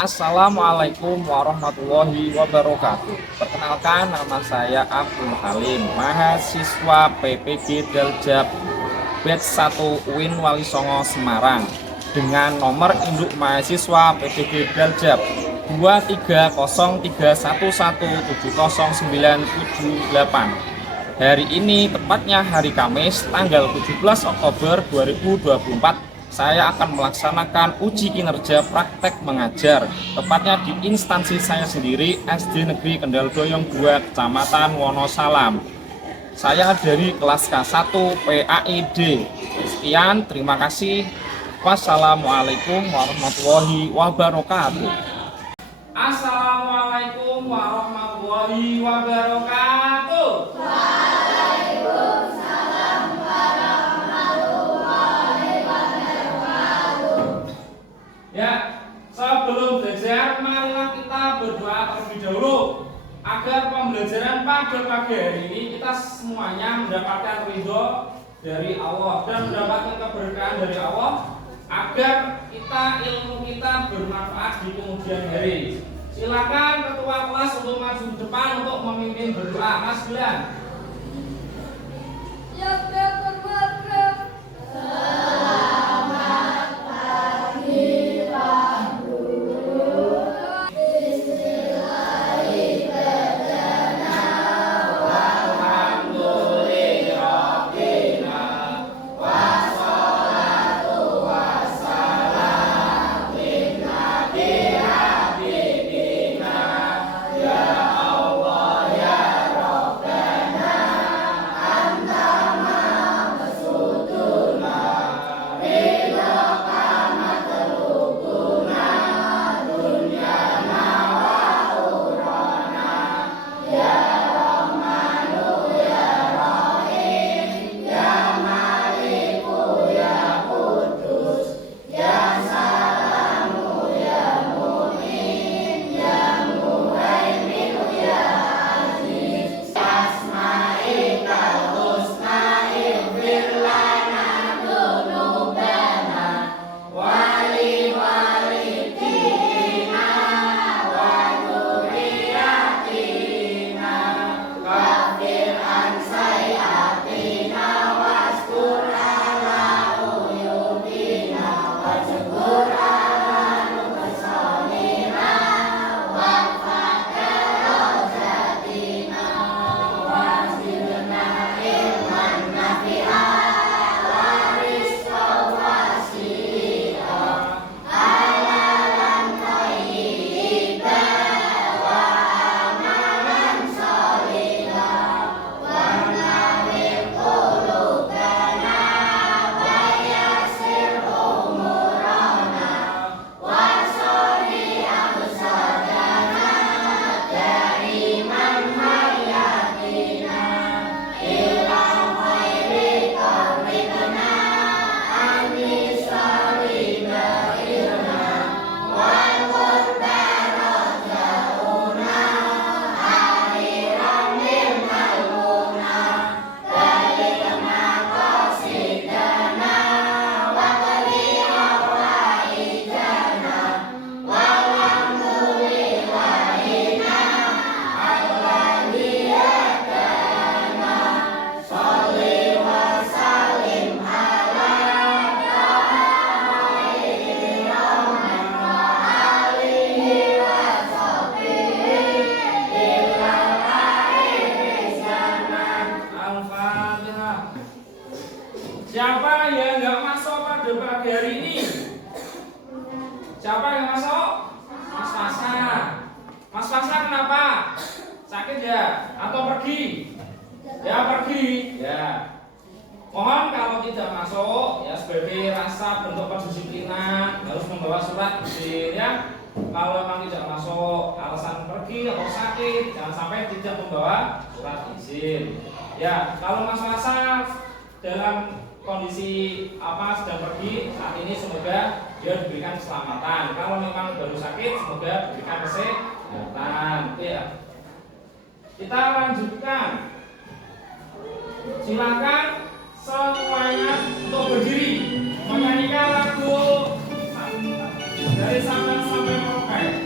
Assalamualaikum warahmatullahi wabarakatuh. Perkenalkan, nama saya Abdul Halim, mahasiswa PPG Daljab Batch 1 UIN Walisongo Semarang, dengan nomor induk mahasiswa PPG Daljab 23017070978. Hari ini tepatnya hari Kamis tanggal 17 Oktober 2024, saya akan melaksanakan uji kinerja praktek mengajar, tepatnya di instansi saya sendiri, SD Negeri Kendal Doyong 2, Kecamatan Wonosalam. Saya dari kelas K1 PAID. Sekian, terima kasih. Wassalamualaikum warahmatullahi wabarakatuh. Assalamualaikum warahmatullahi wabarakatuh. Ya, sebelum belajar, marilah kita berdoa terlebih dahulu agar pembelajaran pada pagi hari ini kita semuanya mendapatkan ridho dari Allah dan mendapatkan keberkahan dari Allah, agar ilmu kita bermanfaat di kemudian hari. Silakan ketua kelas untuk maju ke depan untuk memimpin berdoa. Mas Bilan. Yang terhormat. Siapa yang nggak masuk pada pagi hari ini? Siapa yang masuk? Mas Fasa. Mas Fasa kenapa? Sakit ya? Atau pergi? Ya pergi. Ya. Mohon kalau tidak masuk, ya sebagai rasa bentuk pendisiplinan harus membawa surat izin ya. Kalau memang tidak masuk alasan pergi atau sakit, jangan sampai tidak membawa surat izin. Ya, kalau Mas Fasa dalam kondisi sedang pergi saat ini, semoga dia diberikan keselamatan. Kalau memang baru sakit, semoga diberikan kesehatan. Ya. Kita lanjutkan. Silakan semuanya untuk berdiri menyanyikan lagu dari Sabang sampai Merauke.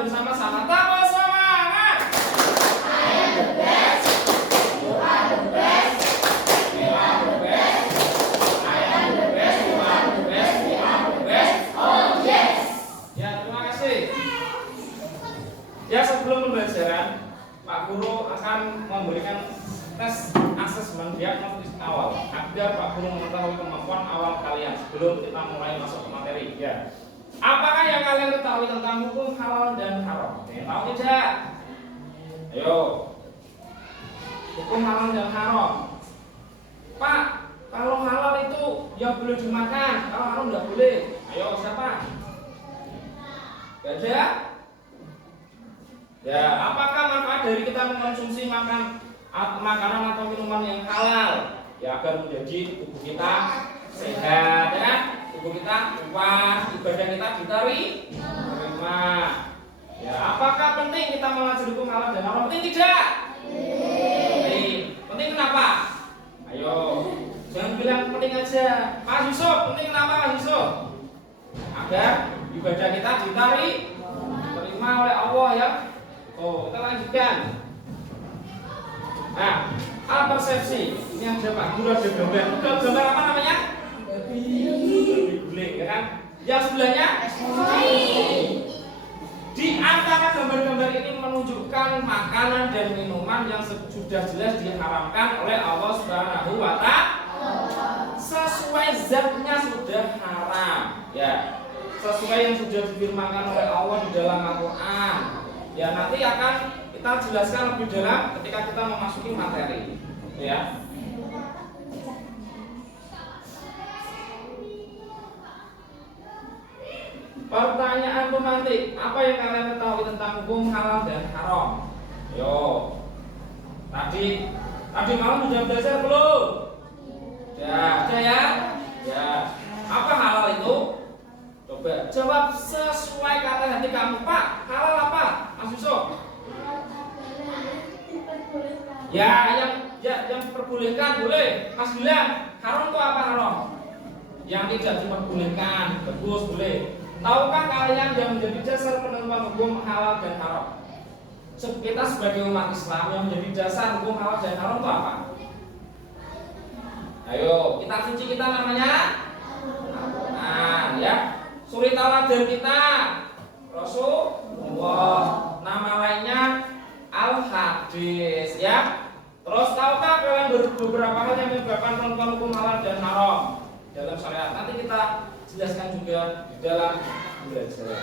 Bersama-sama tambah semangat. I am the best. You are the best. We are the best. I am the best. You are the best. We are the best. Oh yes. Ya, terima kasih. Ya, sebelum pembelajaran, Pak Guru akan memberikan tes asesmen diagnostis awal agar Pak Guru mengetahui kemampuan awal kalian sebelum kita mulai masuk ke materi. Ya. Apakah yang kalian ketahui tentang hukum halal dan haram? Tahu tidak? Ayo. Hukum halal dan haram. Pak, kalau halal itu ya boleh dimakan, kalau haram tidak boleh. Ayo, siapa? Gak ada? Ya, apakah manfaat dari kita mengkonsumsi makanan atau minuman yang halal? Ya, agar menjadi tubuh kita sehat, ya kan? Tubuh kita puas, ibadah kita diterima. Ya, apakah penting kita mempelajari hukum halal dan haram? Penting tidak? Penting. Penting kenapa? Ayo, jangan bilang penting aja. Mas Yusuf, penting kenapa Mas Yusuf? Agar ibadah kita diterima oleh Allah ya. Oh, kita lanjutkan. Nah, hal persepsi. Ini ada Pak Guru ada gambar. Gambar apa namanya? Guling, ya kan? Yang sebelahnya di antara gambar-gambar ini menunjukkan makanan dan minuman yang sudah jelas diharamkan oleh Allah Subhanahu wa Ta'ala. Sesuai zatnya sudah haram, ya. Sesuai yang sudah difirmankan oleh Allah di dalam Al-Qur'an. Ya, nanti akan kita jelaskan lebih dalam ketika kita memasuki materi, ya. Pertanyaan pemantik, apa yang kalian ketahui tentang hukum halal dan haram? Yo, tadi malam sudah belajar belum? Ya, ya. Ya, apa halal itu? Coba jawab sesuai kata hati kamu, Pak. Halal apa, Mas Yusuf? Ya, yang diperbolehkan boleh. Mas Gilang, haram itu apa haram? Yang tidak diperbolehkan, bagus boleh. Tahukah kalian yang menjadi dasar penentuan hukum halal dan haram? Kita sebagai umat Islam yang menjadi dasar hukum halal dan haram itu apa? Ayo, kitab suci kita namanya Al-Quran, ya. Suri teladan kita Rasulullah, nama lainnya Al-Hadis, ya. Terus tahukah kalian beberapa hal yang menyebabkan penentuan hukum halal dan haram dalam syariat? Nanti kita jelaskan juga di dalam pembelajaran.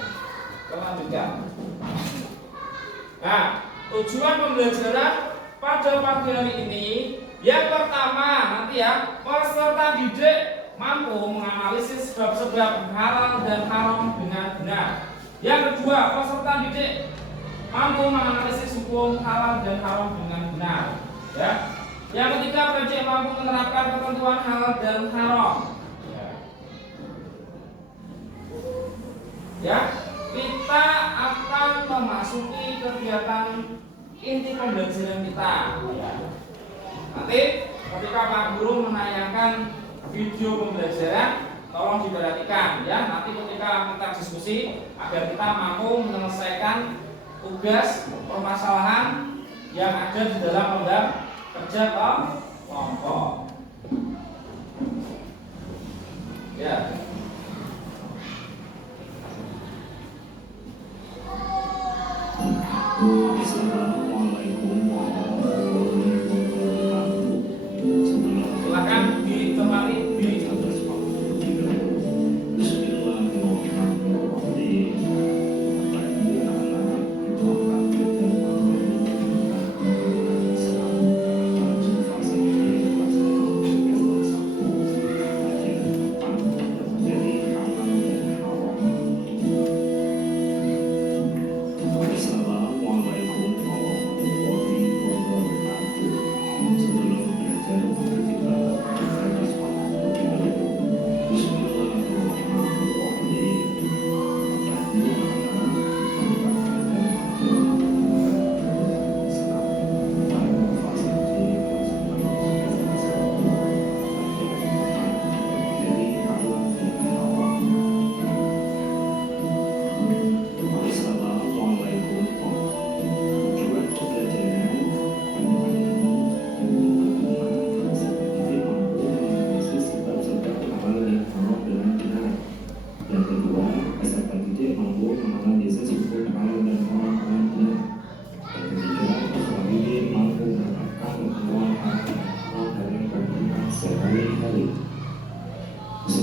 Lanjutkan. Nah, tujuan pembelajaran pada pagi hari ini yang pertama nanti ya, peserta didik mampu menganalisis sebab-sebab halal dan haram dengan benar. Yang kedua, peserta didik mampu menganalisis hukum halal dan haram dengan benar. Ya. Yang ketiga, pendidik mampu menerapkan ketentuan halal dan haram. Ya, kita akan memasuki kegiatan inti pembelajaran kita. Ya. Nanti ketika Pak Guru menayangkan video pembelajaran, tolong diperhatikan ya. Nanti ketika kita diskusi agar kita mampu menyelesaikan tugas permasalahan yang ada di dalam lembar kerja kelompok. Ya. Silakan ditemani di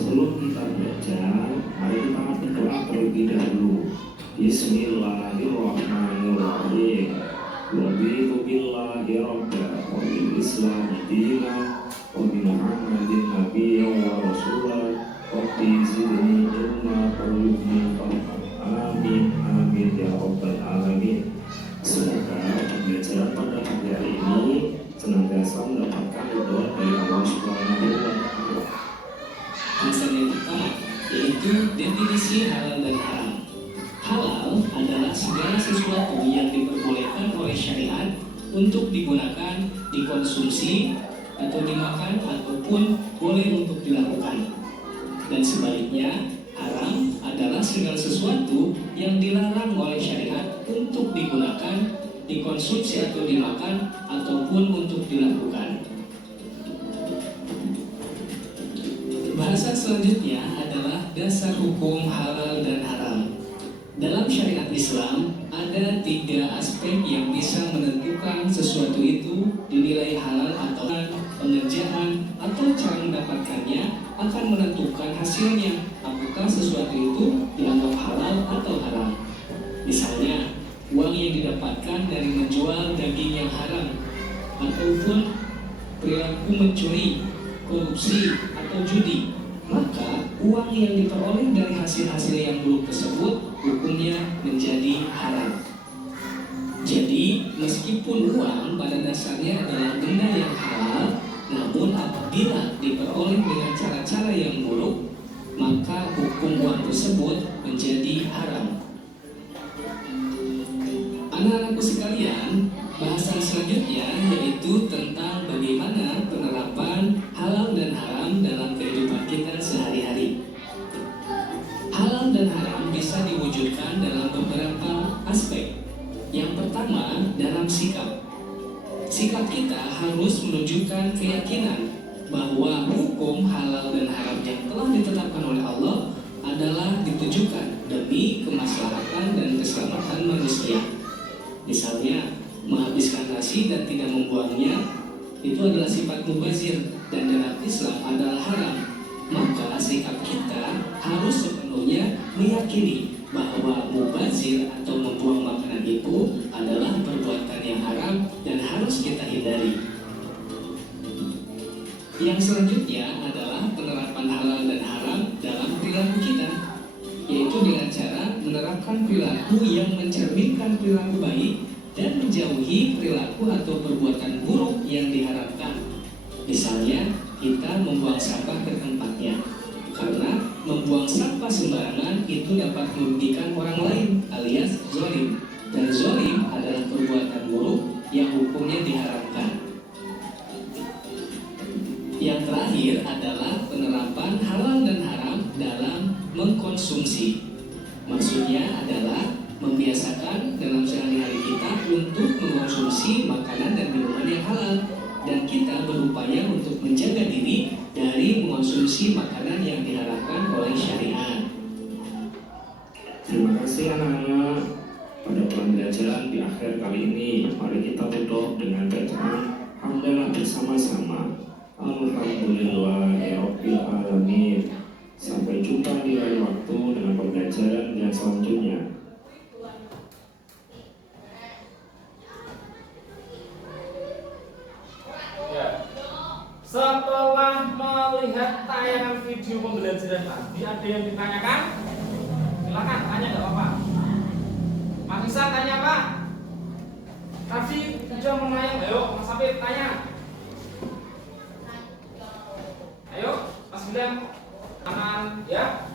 sebelum kita belajar, mari kita berdoa terlebih dahulu. Bismillahirrahmanirrahim. Raditu billahi rabba wa bil islami dina wa bi Muhammadin nabiyyan wa rasulah. Rabbi zidni ilma warzuqni fahma. Amin amin ya rabbal alamin. Semoga pembelajaran pada pagi hari ini senantiasa mendapatkan ridho dari Allah Subhanahu wa Ta'ala. Pasal yang pertama yaitu definisi halal dan haram. Halal adalah segala sesuatu yang diperbolehkan oleh syariat untuk digunakan, dikonsumsi, atau dimakan, ataupun boleh untuk dilakukan. Dan sebaliknya, haram adalah segala sesuatu yang dilarang oleh syariat untuk digunakan, dikonsumsi atau dimakan, ataupun untuk dilakukan. Bahasan selanjutnya adalah dasar hukum halal dan haram. Dalam syariat Islam, ada 3 aspek yang bisa menentukan sesuatu itu dinilai halal atau pengerjaan atau cara mendapatkannya akan menentukan hasilnya, apakah sesuatu itu dianggap halal atau haram. Misalnya, uang yang didapatkan dari menjual daging yang haram, ataupun perilaku mencuri, korupsi, atau judi, maka uang yang diperoleh dari hasil-hasil yang buruk tersebut hukumnya menjadi haram. Jadi, meskipun uang pada dasarnya adalah benda yang halal, namun apabila diperoleh dengan cara-cara yang buruk, maka hukum uang tersebut menjadi haram. Anak-anakku sekalian, bahasan selanjutnya yaitu tentang bagaimana penerapan halal dan haram dalam kehidupan kita sehari-hari. Halal dan haram bisa diwujudkan dalam beberapa aspek. Yang pertama, dalam sikap. Sikap kita harus menunjukkan keyakinan bahwa hukum halal dan haram yang telah ditetapkan oleh Allah adalah ditujukan demi kemaslahatan dan keselamatan manusia. Misalnya, menghabiskan nasi dan tidak membuangnya itu adalah sifat mubazir dan dalam Islam adalah haram. Maka sikap kita harus sepenuhnya meyakini bahwa mubazir atau membuang makanan itu adalah perbuatan yang haram dan harus kita hindari. Yang selanjutnya adalah penerapan halal dan haram dalam perilaku kita, yaitu dengan cara menerapkan perilaku yang mencerminkan perilaku baik dan menjauhi perilaku atau perbuatan buruk yang diharapkan. Misalnya, kita membuang sampah ke tempatnya, karena membuang sampah sembarangan itu dapat merugikan orang lain alias zalim, dan zalim adalah perbuatan buruk yang hukumnya diharamkan. Yang terakhir adalah penerapan halal dan haram dalam mengkonsumsi. Maksudnya adalah membiasakan dalam sehari-hari kita untuk mengkonsumsi makanan dan minuman yang halal, dan kita berupaya untuk menjaga diri dari mengkonsumsi makanan yang diharapkan oleh syariat. Terima kasih anak-anak. Pada pembelajaran di akhir kali ini, mari kita tutup dengan bacaan hamdalah bersama-sama. Alhamdulillahirabbil alamin. Sampai jumpa di lain waktu dengan pembelajaran yang selanjutnya. Setelah melihat tayangan video pembelajaran tadi, ada yang ditanyakan? Silakan tanya, nggak apa-apa. Mas Isa tanya Pak. Tadi sudah menayang, ayo Mas Afif tanya. Ayo Mas William, tangan ya.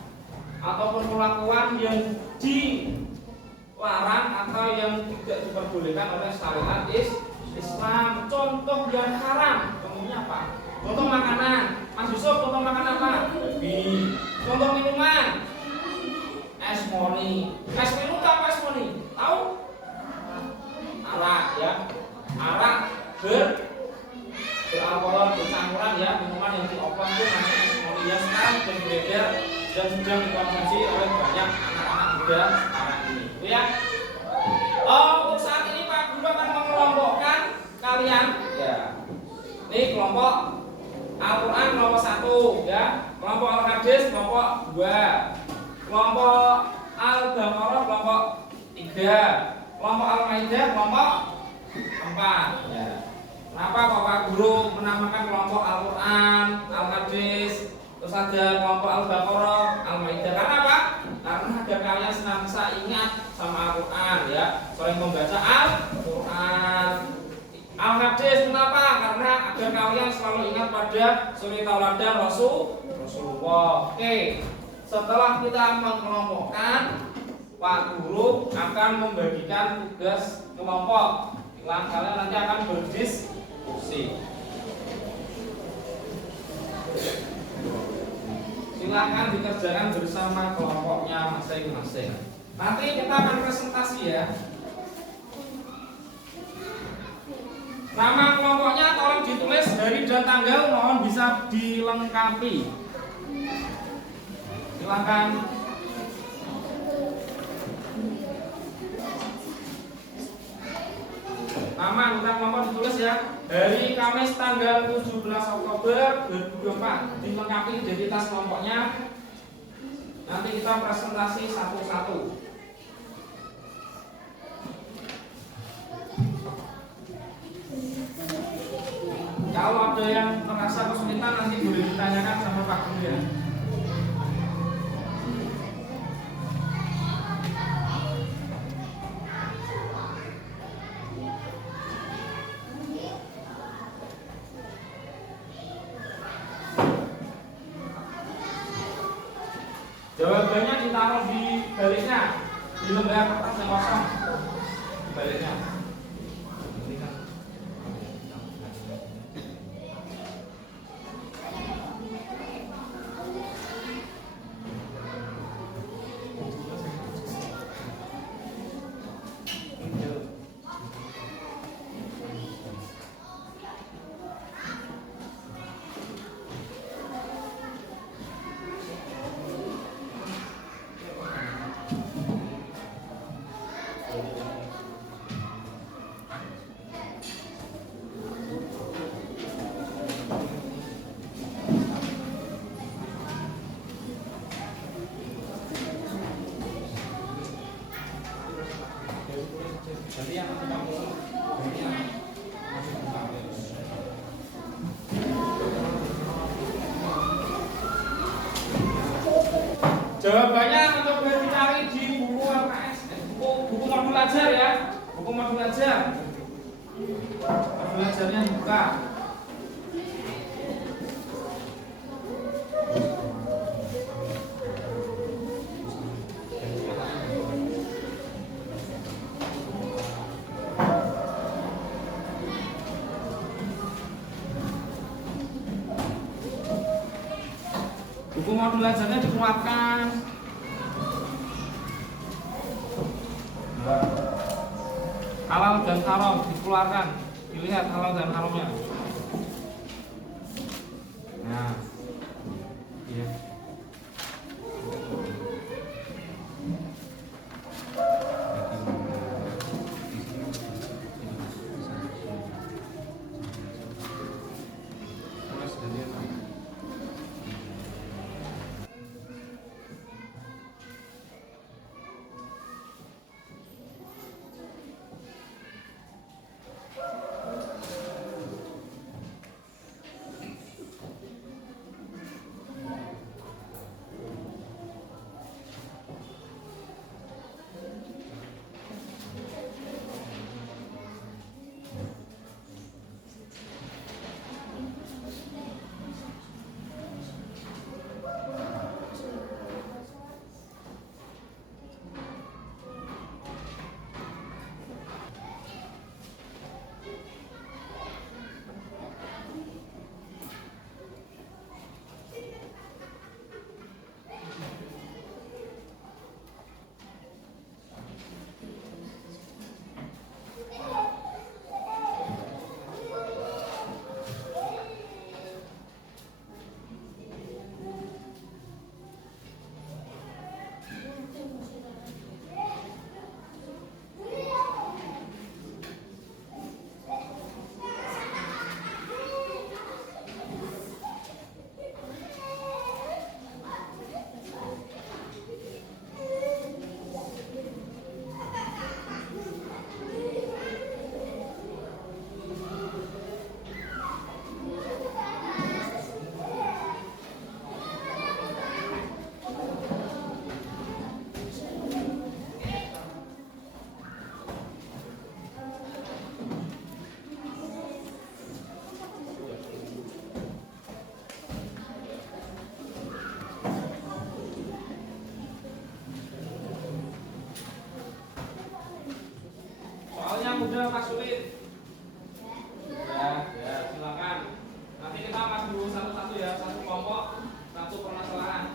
Ataupun perlakuan yang dilarang atau yang tidak diperbolehkan oleh syariat Islam. Contoh yang haram, contohnya apa? Contoh makanan, Mas Yusuf, contoh makanan apa? Kopi. Contoh minuman, es moni. Es minum apa es moni? Tahu? Arak ya. Arak beralkohol, bercampuran ya, minuman yang dioplos itu namanya es moni ya. Sekarang sudah beredar dan sudah dikonsumsi oleh banyak anak-anak muda sekarang ini. Itu ya. Untuk saat ini Pak Guru akan mengelompokkan kalian ya. Ini kelompok Al-Quran kelompok 1 ya. Kelompok Al-Hadis kelompok 2. Kelompok Al-Baqarah kelompok 3. Kelompok Al-Maidah kelompok 4. Ya. Kenapa Bapak Guru menamakan kelompok Al-Quran, Al-Hadis, terus ada kelompok Al-Baqarah, Al-Maidah? Karena apa? Karena agar kalian senantiasa ingat sama Al-Quran, ya, sering membaca Al-Quran. Al-Hadis kenapa? Karena agar kalian selalu ingat pada suri tauladan Rasulullah. Oke, setelah kita mengelompokkan, Pak Guru akan membagikan tugas kelompok. Kalian nanti akan berdiskusi. Silakan dikerjakan bersama kelompoknya masing-masing. Nanti kita akan presentasi ya. Nama kelompoknya tolong ditulis hari dan tanggal, mohon bisa dilengkapi. Silakan. Nama anggota kelompok ditulis ya. Hari Kamis tanggal 17 Oktober 2024. Dilengkapi identitas kelompoknya. Nanti kita presentasi satu-satu. Kalau ada yang merasa kesulitan nanti boleh ditanyakan sama Pak Guru ya. Jawabannya ditaruh di baliknya, di lembar kertas yang kosong, di baliknya. Jawabannya untuk dicari di buku LKS, buku modul ajar ya, buku modul ajar. Modul ajarnya dibuka. Buku modul ajarnya dikeluarkan. Halal dan haram dikeluarkan. Dilihat halal dan haramnya. Nah, iya. sudah Pak Sulit? Ya, silakan. Nanti kita maju satu-satu ya, satu kelompok, satu permasalahan.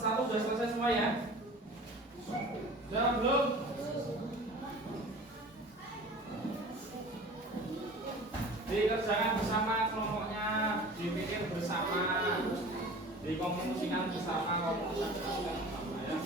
Satu sudah selesai semua ya? Sudah belum? Dikerjakan bersama kelompoknya, dipikir bersama, dikomunikasikan bersama, komunikasikan bersama ya.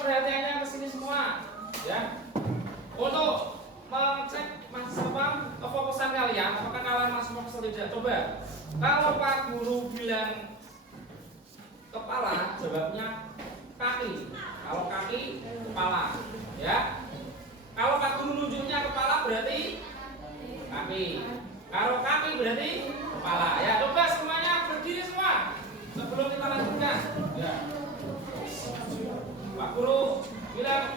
Perhatiannya ke sini semua ya, untuk mengecek kefokusan kalian, apakah kalian masih fokus atau tidak. Coba kalau Pak Guru bilang kepala, jawabnya kaki. Kalau kaki, kepala ya. Kalau Pak Guru nunjuknya kepala berarti kaki, kalau kaki berarti kepala ya. Coba semuanya berdiri semua sebelum kita lanjutkan ya. Pak Guru bilang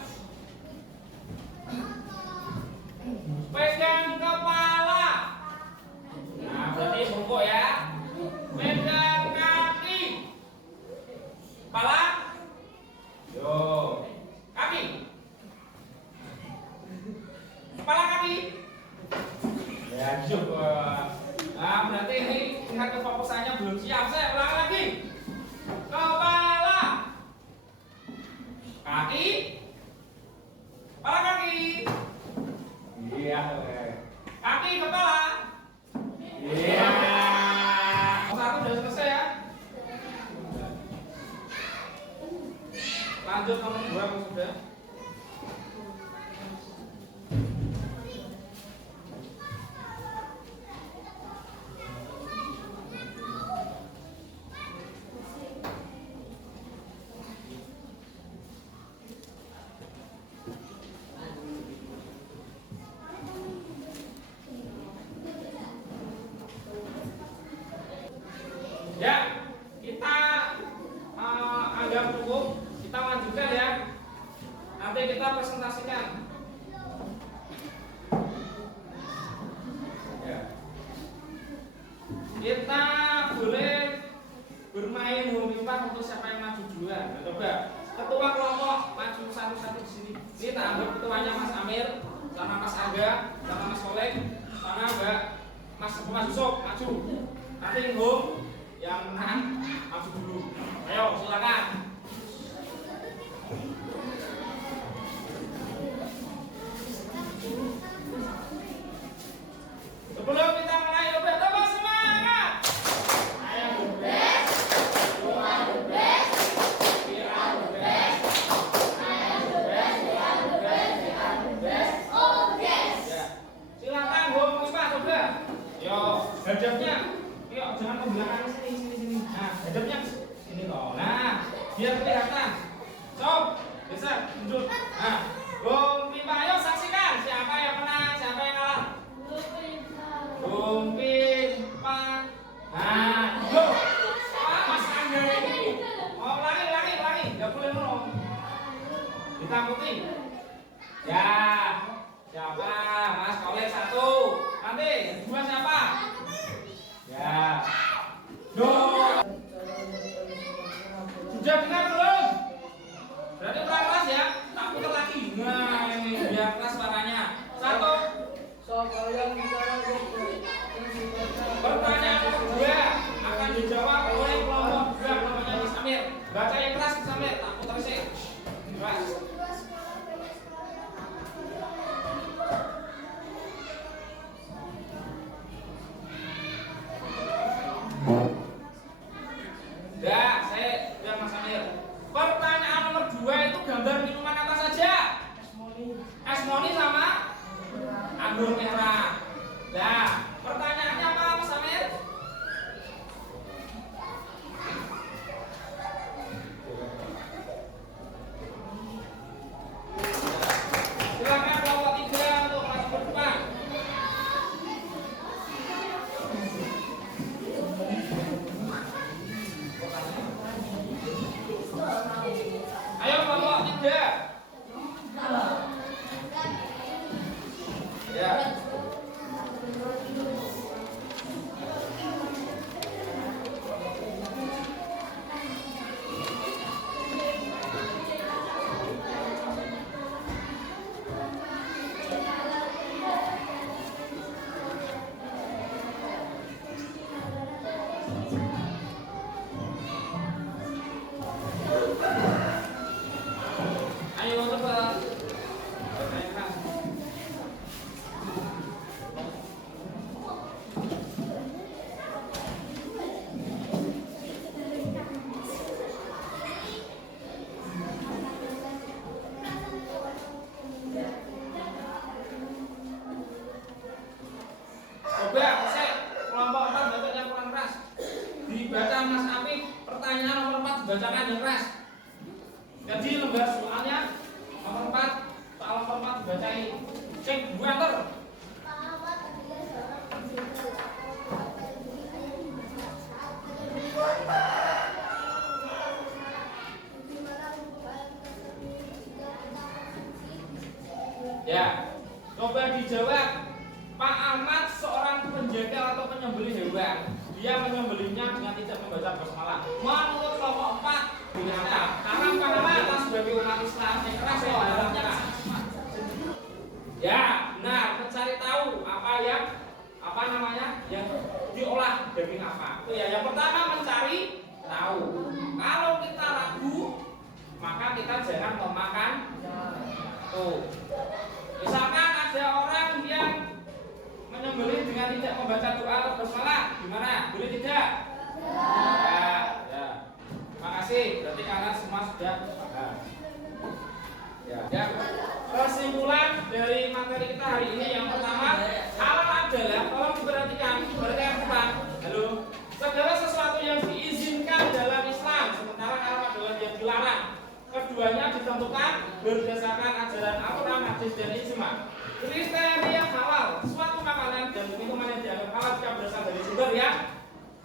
pegang kepala. Nah, berarti bungkuk ya. Pegang kaki. Kepala. Yo. Kaki. Kepala kaki. Ya, coba. Nah, berarti ini tingkat kefokusannya belum siap. Saya ulang lagi. Kepala. Kaki, kepala kaki, iya, kaki kepala, iya. Satu udah selesai ya. Lanjut nomor 2 kalau sudah. Ya, kita anggap cukup. Kita lanjutkan ya. Nanti kita presentasikan. Ya. Kita boleh bermain home untuk siapa yang maju duluan. Coba ketua kelompok maju satu-satu di sini. Ini tak anggap ketuanya Mas Amir, sama Mas Aga, sama Mas Soleh, sama Mbak Mas Yusuf maju. Nanti home yang menang maju dulu. Ayo silakan. Sebelum kita mulai coba tambah semangat. Ayo bebas, doa bebas, kira bebas, ayo bebas, doa biar kelihatan. Sob, geser, mundur. Nah, Bung Pipa, ayo saksikan siapa yang menang, siapa yang kalah. Bung Pipa. Nah, go. Mas Angga ini. Oh, ulangi, nggak boleh nolong. Ditakuti. Ya, siapa? Mas Kolek 1. Nanti kedua siapa? Ya. Do. Sudah dengar belum? Berarti kurang keras ya? Tak putar lagi. Nah, ini biar keras suaranya. 1. Pertanyaan kedua akan dijawab oleh kelompok 2 kelompoknya Mas Amir. Baca yang keras Mas Amir, tak putar sih. Keras. Enggak, saya biar Mas Amir. Pertanyaan nomor 2 itu gambar minuman apa saja? Es moni sama anggur merah. Nah, pertanyaannya apa Mas Amir? Silakan kelompok 3 untuk maju ke depan. Ayo kelompok 3. Ya. Ayo cepat. Coba cek kelompok 4 bacanya kurang keras. Dibaca Mas Apik, pertanyaan nomor 4 dibacakan yang keras. Jadi lembar soalnya nomor 4, soal nomor 4 dibacain. Cek 2 enter. Ya, coba dijawab. Pak Ahmad seorang penjaga atau penyembelih hewan. Dia menyembelihnya dengan tidak membaca basmalah. Menurut kelompok 4 dengan apa? Haram Pak Ahmad sebagai umat Islam yang keras ya haramnya. Ya, benar. Mencari tahu yang diolah daging apa. Itu ya. Yang pertama mencari tahu. Kalau kita ragu, maka kita jangan memakan. Tuh. Misalkan ada orang yang menyembelih dengan tidak membaca doa atau basmalah, gimana? Boleh tidak? Ya. Makasih. Berarti kalian semua sudah paham. Ya. Kesimpulan dari materi kita hari ini yang pertama, halal adalah, tolong diperhatikan, yang depan. Halo. Segala sesuatu yang diizinkan dalam Islam, sementara haram adalah yang dilarang. Keduanya ditentukan berdasarkan ajaran Al-Quran, hadis dan ijma. Kriteria halal, suatu makanan dan minuman yang dianggap halal jika berasal dari sumber yang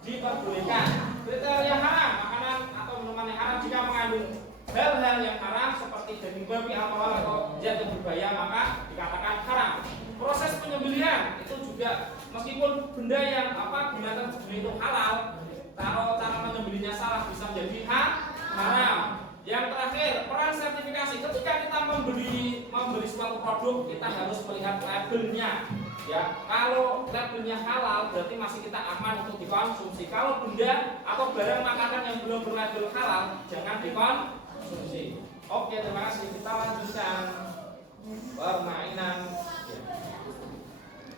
diperbolehkan. Kriteria haram, makanan atau minuman yang haram jika mengandung hal-hal yang haram seperti daging babi, alkohol atau zat yang berbahaya, maka dikatakan haram. Proses penyembelihan itu juga meskipun benda yang binatang itu halal, kalau cara menyembelihnya salah bisa menjadi haram. Yang terakhir, peran sertifikasi. Ketika kita membeli suatu produk, kita harus melihat labelnya. Ya, kalau labelnya halal, berarti masih kita aman untuk dikonsumsi. Kalau benda atau barang makanan yang belum berlabel halal, jangan dikonsumsi. Oke, terima kasih. Kita lanjutkan permainan. Ya.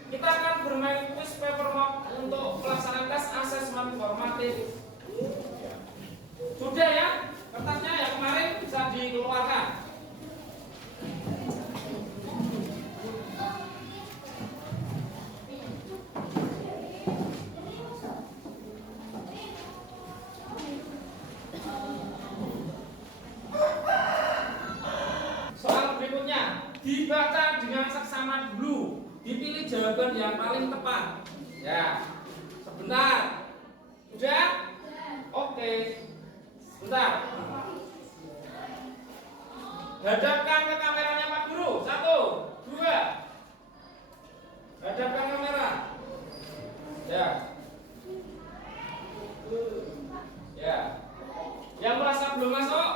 Kita akan bermain quiz paper mock untuk pelaksanaan tes asesmen formatif. Ya. Sudah ya? Kertasnya yang kemarin bisa dikeluarkan. sama dulu. Dipilih jawaban yang paling tepat. Ya. Sebentar. Sudah? Oke. Sebentar. Hadapkan ke kameranya Pak Guru. 1, 2. Hadapkan kamera. Ya. Ya. Yang merasa belum masuk?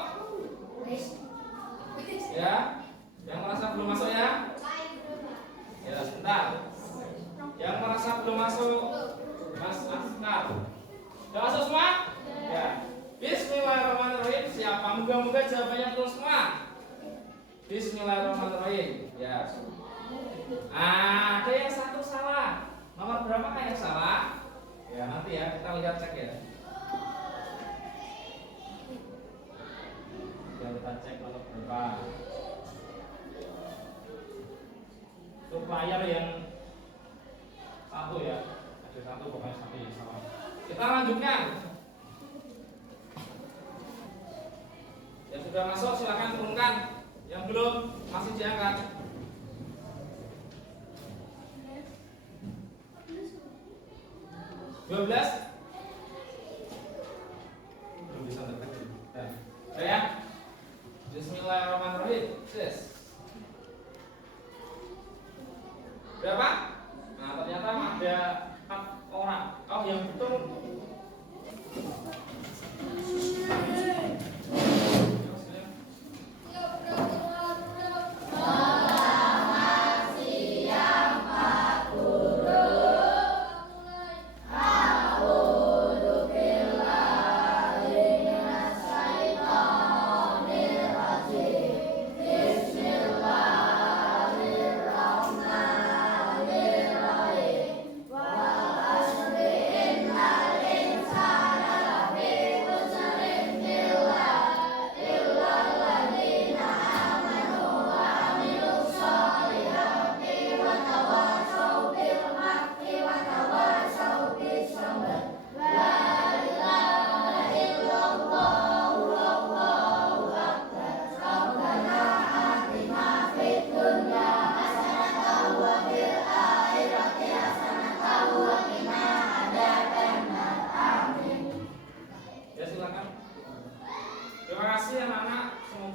Ya. Yang merasa belum masuk ya? Ya, sebentar. Yang merasa belum masuk, Mas Askar. Sudah masuk semua? Ya. Bismillahirrahmanirrahim. Siapa? Moga-moga jawabannya betul semua. Bismillahirrahmanirrahim. Ya. Ada yang satu salah. Nomor berapa yang salah? Ya, nanti ya kita lihat cek ya. Kita cek nomor berapa. Untuk layar yang satu ya, ada satu pokoknya satu yang salah. Kita lanjutkan. Yang sudah masuk silakan turunkan. Yang belum masih diangkat. 12. Belum bisa deteksi. Ya. Bismillahirrahmanirrahim. Yes. Berapa? Nah, ternyata ada 4 orang. Oh, yang betul.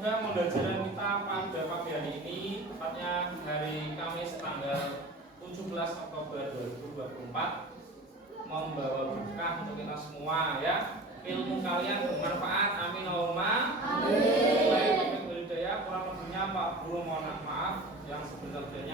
Pembelajaran kita pada pagi hari ini, tepatnya hari Kamis tanggal 17 Oktober 2024, membawa berkah untuk kita semua ya. Ilmu kalian bermanfaat, amin Allahumma amin. Kurang lebihnya Pak Guru mohon maaf yang sebenarnya.